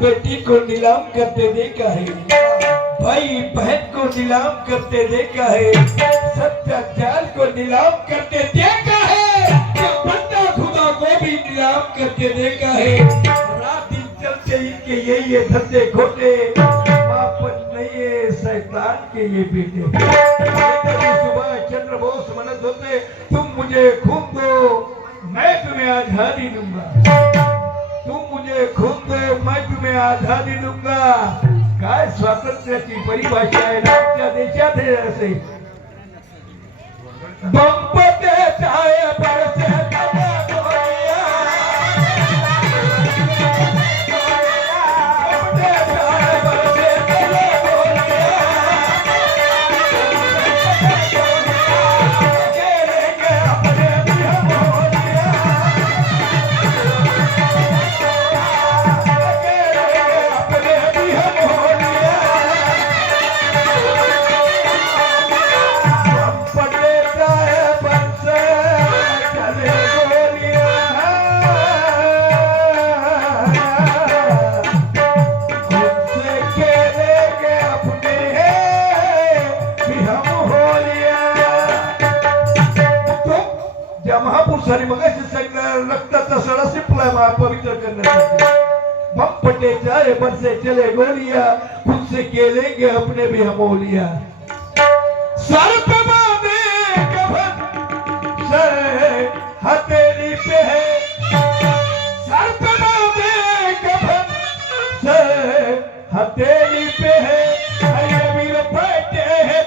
बेटी को नीलाम करते देखा है, भाई बहन को नीलाम करते देखा है, सच्चा जाल को नीलाम करते देखा है, बंदा खुदा को भी नीलाम करके देखा है। रात दिन चलते इनके ये धंधे खोटे, बापन नहीं है शैतान के ये बेटे। सुबह चंद्र बोस मनत होते, तुम मुझे खून दो मैं तुम्हें आजादी दूंगा, तुम मुझे खून दो मैं तुम्हें आजादी दूंगा। काय स्वातंत्र्याची परिभाषा आहे ना आपल्या देशात हे असे बंपते चाय बरसे महापुरुषांनी मगाशी सांगितलं रक्ताचा सडा शिपलाय पवित्र करण्यासाठी। बम फटे चाहे बरसे चले गोलियां, खुद से खेलेंगे अपने भी हम ओलिया। सर पे बांधे कफन सर हथेली पे है, सर पे बांधे कफन सर हथेली पे है, अरे वीर बैठे हैं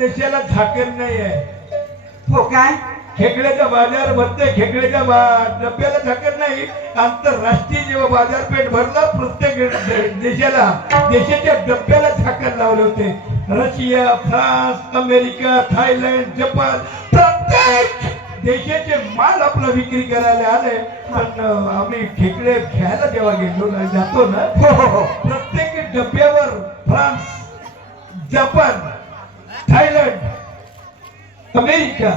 देशाला झाकर नाही आहे। हो काय खेकड्याचा बाजार भरते, खेकड्याच्या डब्याला झाकर नाही। आंतरराष्ट्रीय जेव्हा बाजारपेठ भरला प्रत्येक देशाला देशाच्या डब्याला झाकर लावले होते। Russia, France, America, Thailand, Japan प्रत्येक देशाचे माल आपला विक्री करायला आले। पण आम्ही खेकडे घ्यायला जेव्हा गेलो जातो ना, प्रत्येक डब्यावर France, Japan, Thailand, America,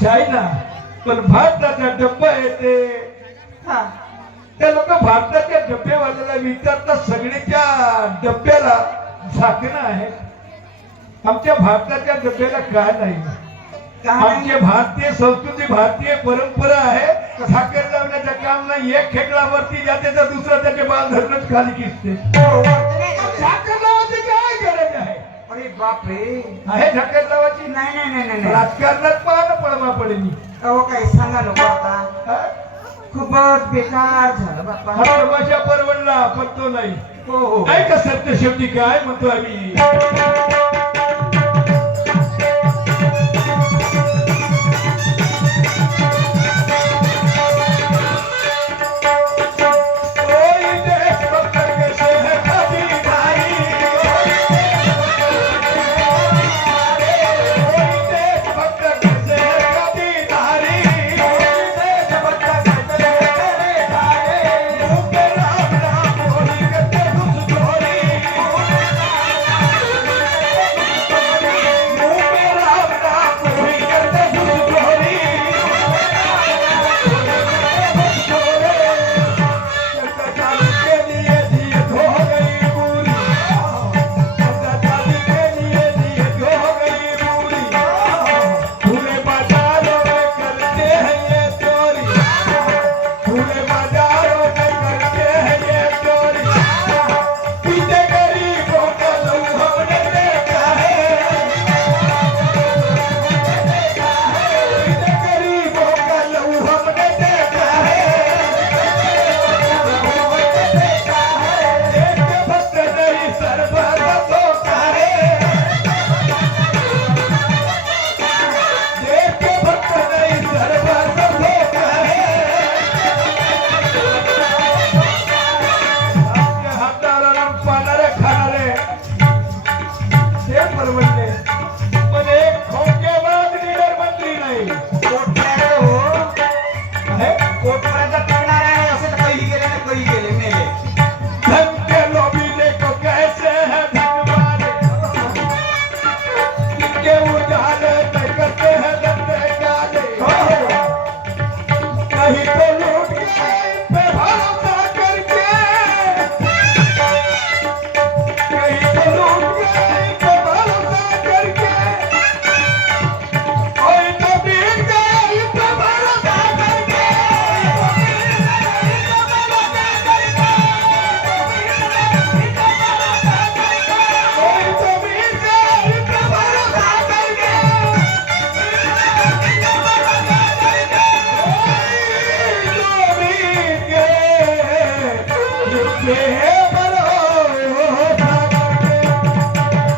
China, पण भारताचा डब्बा येते। ते लोक भारताच्या डब्यावाल्याला विचारतात सगळ्याच्या डब्याला झाकणं आहे, आमच्या भारताच्या डब्याला काय नाही। आमची भारतीय संस्कृती भारतीय परंपरा आहे, झाकण लावण्याचं काम नाही। एक खेकडा वरती जाते तर दुसरा त्याचे बाल धरणच खाली किसते। झाकण लावायची काय गरज आहे? अरे बापरे, आहे झाकण लावायची? नाही नाही नाही नाही राजकारणात पाहणं पडमा पडेल। अहो काय सांगा नको आता, खूपच बेकार झालं बाप्पा। हा तमाशा परवडला पण तो नाही। हो हो काय का सत्य शेवटी काय म्हणतो आम्ही,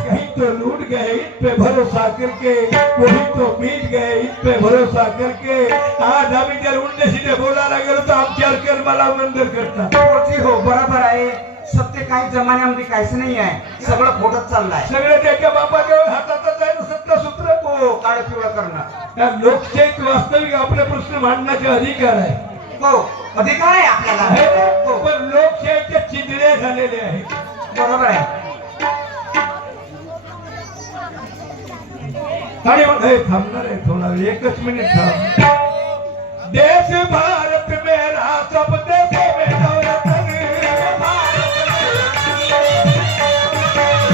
कहीं तो लूट गए ईद पे भरोसा करके, वही तो बीत गए ईद पे भरोसा करके. आज आम्ही जर उलटे सीधे बोलायला गेलो तर आमच्यावर कर्माला मंदिर करतात. पोटी हो बरोबर आहे. सत्य काही जमान्यामध्ये काहीच नाही आहे. सगळं खोटच चाललंय. सगळं त्याच्या बापाच्या हातातच आहे ना सत्ता सूत्र. हो काळ पिवळं करणं. या लोकशाहीत वास्तविक आपले प्रश्न मांडण्याचे अधिकार आहे. हो अधिकार आहे आपल्याला. आहे ना? हो पण लोकशाहीच्या चिंधड्या झालेल्या आहेत. बरोबर आहे. आणि मग हे थांबणार आहे थोडा वेळ, एकच मिनिट थांब. देश भारत मेरा सब देशों में दौलत है.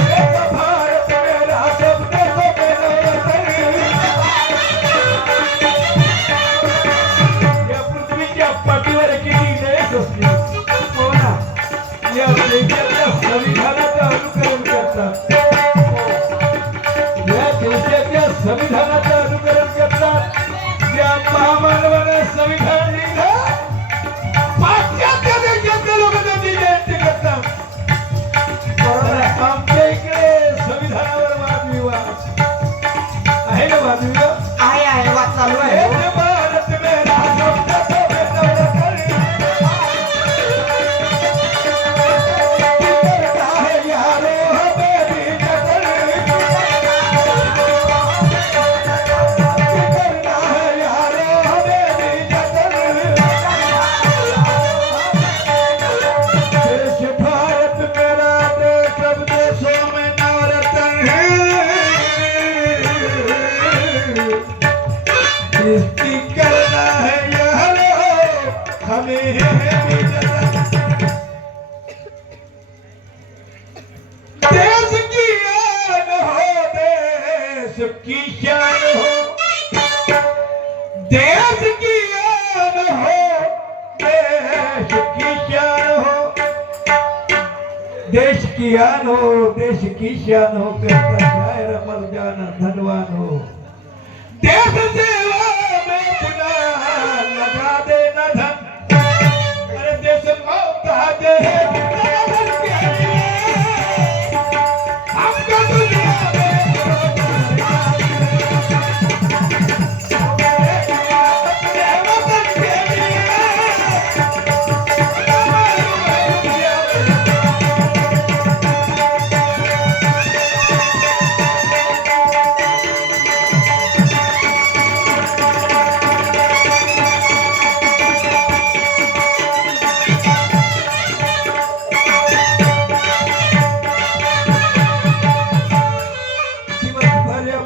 देश भारत मेरा सब देशों में दौलत है. या पृथ्वीच्या पाठीवर किती देश असतील हो ना. या देशाच्या संविधानाचं अनुकरण करतात. या देशाच्या संविधानाचं अनुकरण करतात. ज्या महामानवानं संविधान लिहिलं पाश्चात्य देशातले लोक त्याची जयंती करतात. बरोबर आहे. आमच्या इकडे संविधानावर वादविवाद आहे ना. वादविवाद आहे वाद चालू आहे. देश भारत मेरा सब देशों में दौलत है. करता है यारो मेरी नजर. करता है यारो मेरी नजर. देश भारत मेरा देश सब देशों में नवरत्न है. इसकी करना है यारो हमें भी नजर. देश की आन हो, देश की शान हो. देश की आन हो, देश की शान हो. देश की आन हो, देश की शान हो. करता शायर अमर जाना धनवान हो. देश सेवा में अपना लगा देना धन. अरे देश मोहताज है धन के लिए. हमको दुनिया में अपने वतन के लिए.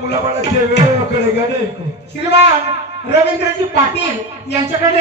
मुलाबाळाच्या वेळेकडे गाणे ऐकू. श्रीमान रवींद्रजी पाटील यांच्याकडे